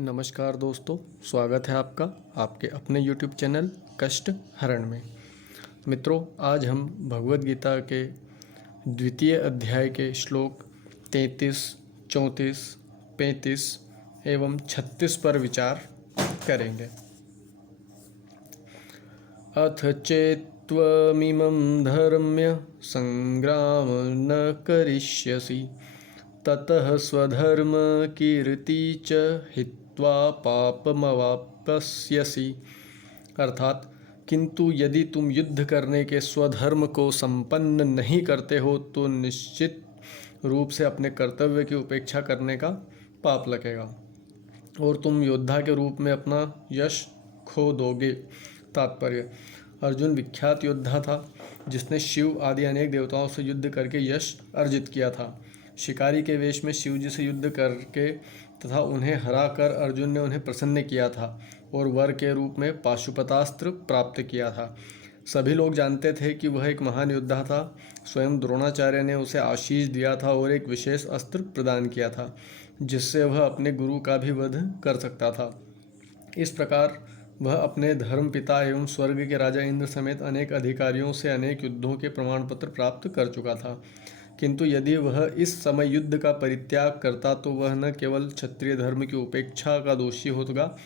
नमस्कार दोस्तों, स्वागत है आपका आपके अपने YouTube चैनल कष्ट हरण में। मित्रों, आज हम भगवद गीता के द्वितीय अध्याय के श्लोक 33, 34, 35 एवं 36 पर विचार करेंगे। अथ चेत्त्वमिमं धर्म्य संग्राम न करिष्यसि ततः स्वधर्म कीर्ति च हित्वा पापमवाप्स्यसि। अर्थात, किंतु यदि तुम युद्ध करने के स्वधर्म को संपन्न नहीं करते हो तो निश्चित रूप से अपने कर्तव्य की उपेक्षा करने का पाप लगेगा और तुम योद्धा के रूप में अपना यश खो दोगे। तात्पर्य: अर्जुन विख्यात योद्धा था जिसने शिव आदि अनेक देवताओं से युद्ध करके यश अर्जित किया था। शिकारी के वेश में शिव जी से युद्ध करके तथा उन्हें हराकर अर्जुन ने उन्हें प्रसन्न किया था और वर के रूप में पाशुपतास्त्र प्राप्त किया था। सभी लोग जानते थे कि वह एक महान योद्धा था। स्वयं द्रोणाचार्य ने उसे आशीष दिया था और एक विशेष अस्त्र प्रदान किया था जिससे वह अपने गुरु का भी वध कर सकता था। इस प्रकार वह अपने धर्म पिता एवं स्वर्ग के राजा इंद्र समेत अनेक अधिकारियों से अनेक युद्धों के प्रमाण पत्र प्राप्त कर चुका था। किंतु यदि वह इस समय युद्ध का परित्याग करता तो वह न केवल क्षत्रिय धर्म की उपेक्षा का दोषी होगा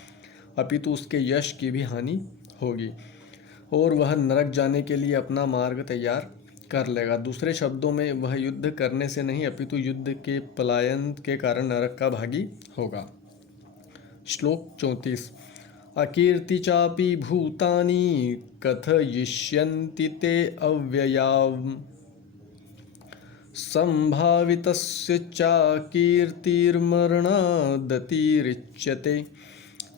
अपितु उसके यश की भी हानि होगी और वह नरक जाने के लिए अपना मार्ग तैयार कर लेगा। दूसरे शब्दों में, वह युद्ध करने से नहीं अपितु युद्ध के पलायन के कारण नरक का भागी होगा। श्लोक 34। अकीर्ति चापि भूतानि कथयिष्यन्ति ते अव्ययाम् संभावितस्य चाकीर्तिर्मरणादतिरिच्यते।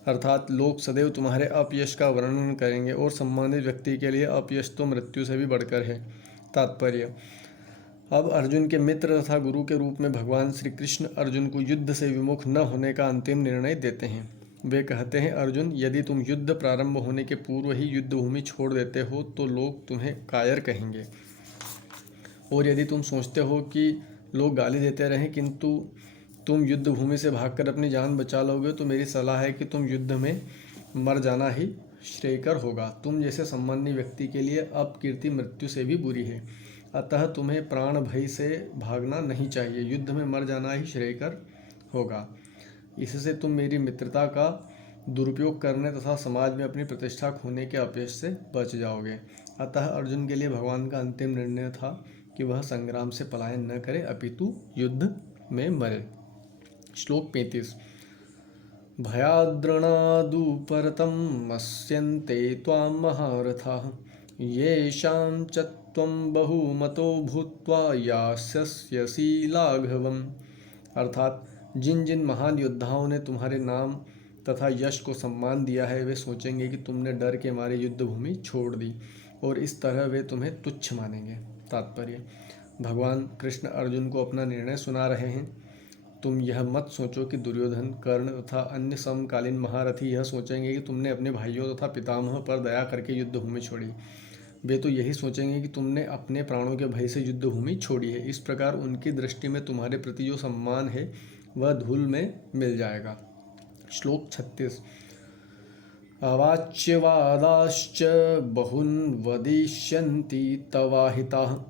अर्थात, लोग सदैव तुम्हारे अपयश का वर्णन करेंगे और सम्मानित व्यक्ति के लिए अपयश तो मृत्यु से भी बढ़कर है। तात्पर्य: अब अर्जुन के मित्र तथा गुरु के रूप में भगवान श्री कृष्ण अर्जुन को युद्ध से विमुख न होने का अंतिम निर्णय देते हैं। वे कहते हैं, अर्जुन, यदि तुम युद्ध प्रारंभ होने के पूर्व ही युद्ध भूमि छोड़ देते हो तो लोग तुम्हें कायर कहेंगे और यदि तुम सोचते हो कि लोग गाली देते रहें किंतु तुम युद्ध भूमि से भागकर अपनी जान बचा लोगे तो मेरी सलाह है कि तुम युद्ध में मर जाना ही श्रेयकर होगा। तुम जैसे सम्मानीय व्यक्ति के लिए अपकीर्ति मृत्यु से भी बुरी है, अतः तुम्हें प्राण भय से भागना नहीं चाहिए, युद्ध में मर जाना ही श्रेयकर होगा। इससे तुम मेरी मित्रता का दुरुपयोग करने तथा समाज में अपनी प्रतिष्ठा खोने के अपयश से बच जाओगे। अतः अर्जुन के लिए भगवान का अंतिम निर्णय था कि वह संग्राम से पलायन न करे अपितु युद्ध में मरे। श्लोक 35। भयाद्रणादुपरतं मस्यन्ते त्वां महारथाः येषां च त्वं बहुमतो भूत्वा यास्यसि लाघवम्। अर्थात, जिन जिन महान योद्धाओं ने तुम्हारे नाम तथा यश को सम्मान दिया है वे सोचेंगे कि तुमने डर के मारे युद्ध भूमि छोड़ दी और इस तरह वे तुम्हें तुच्छ मानेंगे। तात्पर्य: भगवान कृष्ण अर्जुन को अपना निर्णय सुना रहे हैं। तुम यह मत सोचो कि दुर्योधन, कर्ण तथा अन्य समकालीन महारथी यह सोचेंगे कि तुमने अपने भाइयों तथा पितामह पर दया करके युद्ध भूमि छोड़ी। वे तो यही सोचेंगे कि तुमने अपने प्राणों के भय से युद्ध भूमि छोड़ी है। इस प्रकार उनकी दृष्टि में तुम्हारे प्रति जो सम्मान है वह धूल में मिल जाएगा। श्लोक 36। अवाच्यवादाश्च बहून् वदिष्यन्ति तवाहिताः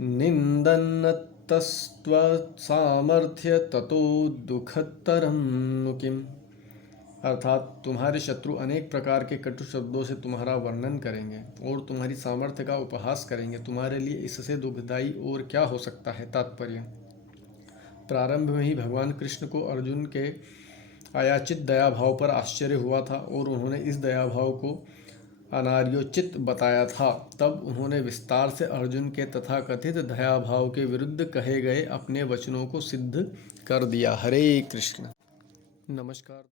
निन्दन्नतस्त्वसामर्थ्य ततो दुःखतरं नु किम्। अर्थात, तुम्हारे शत्रु अनेक प्रकार के कटु शब्दों से तुम्हारा वर्णन करेंगे और तुम्हारी सामर्थ्य का उपहास करेंगे। तुम्हारे लिए इससे दुखदायी और क्या हो सकता है। तात्पर्य: प्रारंभ में ही भगवान कृष्ण को अर्जुन के अयाचित दया भाव पर आश्चर्य हुआ था और उन्होंने इस दया भाव को अनार्योचित बताया था। तब उन्होंने विस्तार से अर्जुन के तथाकथित दया भाव के विरुद्ध कहे गए अपने वचनों को सिद्ध कर दिया। हरे कृष्ण। नमस्कार।